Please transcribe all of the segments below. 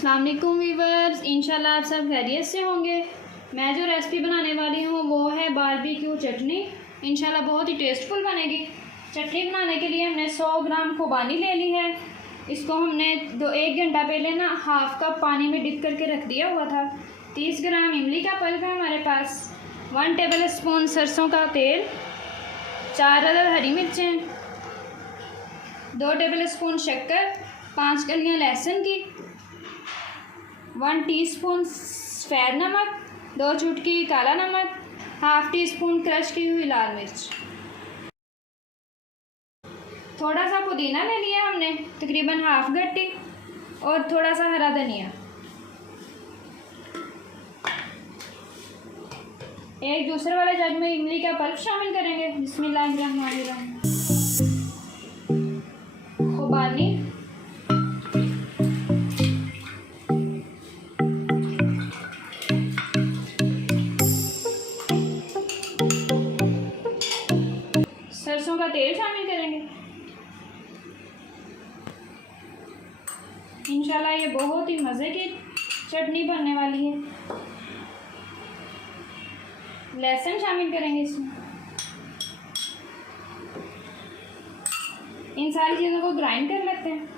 अस्सलाम वालेकुम वीवर्स, इंशाल्लाह आप सब खैरियत से होंगे। मैं जो रेसिपी बनाने वाली हूँ वो है बारबेक्यू चटनी। इंशाल्लाह बहुत ही टेस्टफुल बनेगी। चटनी बनाने के लिए हमने 100 ग्राम खुबानी ले ली है। इसको हमने 1 घंटा पहले ना हाफ कप पानी में डिप करके रख दिया हुआ था। 30 ग्राम इमली का पल्प है हमारे पास, 1 टेबल स्पून सरसों का तेल, 4 अदद हरी मिर्चें, 2 टेबल स्पून शक्कर, 5 कलियाँ लहसुन की, 1 टीस्पून सफ़ेद नमक, 2 चुटकी काला नमक, हाफ़ टी स्पून क्रश की हुई लाल मिर्च। थोड़ा सा पुदीना ले लिया हमने, तकरीबन हाफ गट्टी, और थोड़ा सा हरा धनिया। एक दूसरे वाले जग में इमली का पल्प शामिल करेंगे। बिस्मिल्लाहिर्रहमानिर्रहीम। खुबानी, सरसों का तेल शामिल करेंगे। इंशाल्लाह ये बहुत ही मज़े की चटनी बनने वाली है। लहसुन शामिल करेंगे इसमें। इन सारी चीज़ों को ग्राइंड कर लेते हैं।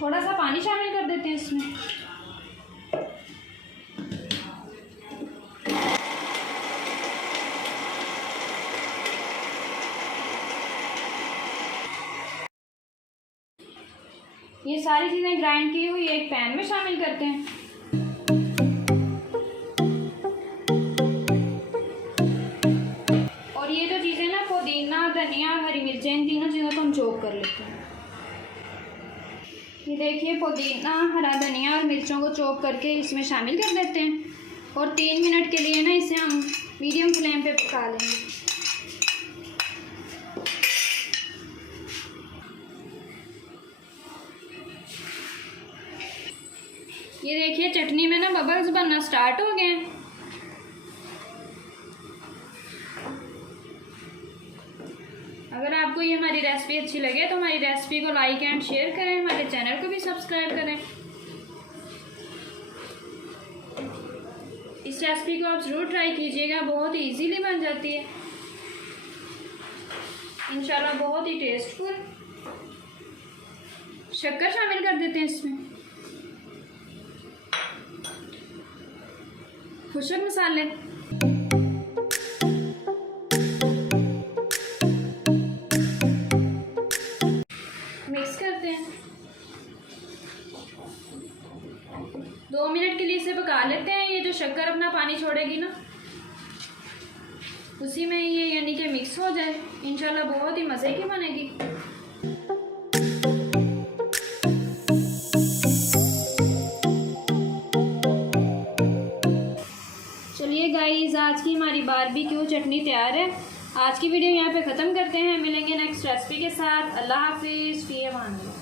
थोड़ा सा पानी शामिल कर देते हैं इसमें। ये सारी चीज़ें ग्राइंड की हुई एक पैन में शामिल करते हैं। और ये जो चीज़ें ना, पुदीना, धनिया, हरी मिर्चें, इन तीनों चीज़ों को हम चॉप कर लेते हैं। ये देखिए, पुदीना, हरा धनिया और मिर्चों को चॉप करके इसमें शामिल कर देते हैं। और 3 मिनट के लिए ना इसे हम मीडियम फ्लेम पे पका लेंगे। ये देखिए, चटनी में ना बबल्स बनना स्टार्ट हो गए हैं। अगर आपको ये हमारी रेसिपी अच्छी लगे तो हमारी रेसिपी को लाइक एंड शेयर करें, हमारे चैनल को भी सब्सक्राइब करें। इस रेसिपी को आप ज़रूर ट्राई कीजिएगा, बहुत ही इजीली बन जाती है इंशाल्लाह, बहुत ही टेस्टफुल। शक्कर शामिल कर देते हैं इसमें, खुशक मसाले, मिक्स करते हैं। 2 मिनट के लिए इसे पका लेते हैं। ये जो शक्कर अपना पानी छोड़ेगी ना, उसी में ये यानी कि मिक्स हो जाए। इंशाल्लाह बहुत ही मज़े की बनेगी। चलिए गाइस, आज की हमारी बारबेक्यू चटनी तैयार है। आज की वीडियो यहाँ पे ख़त्म करते हैं। मिलेंगे नेक्स्ट रेसिपी के साथ। अल्लाह हाफिज़, फ़ी अमान अल्लाह।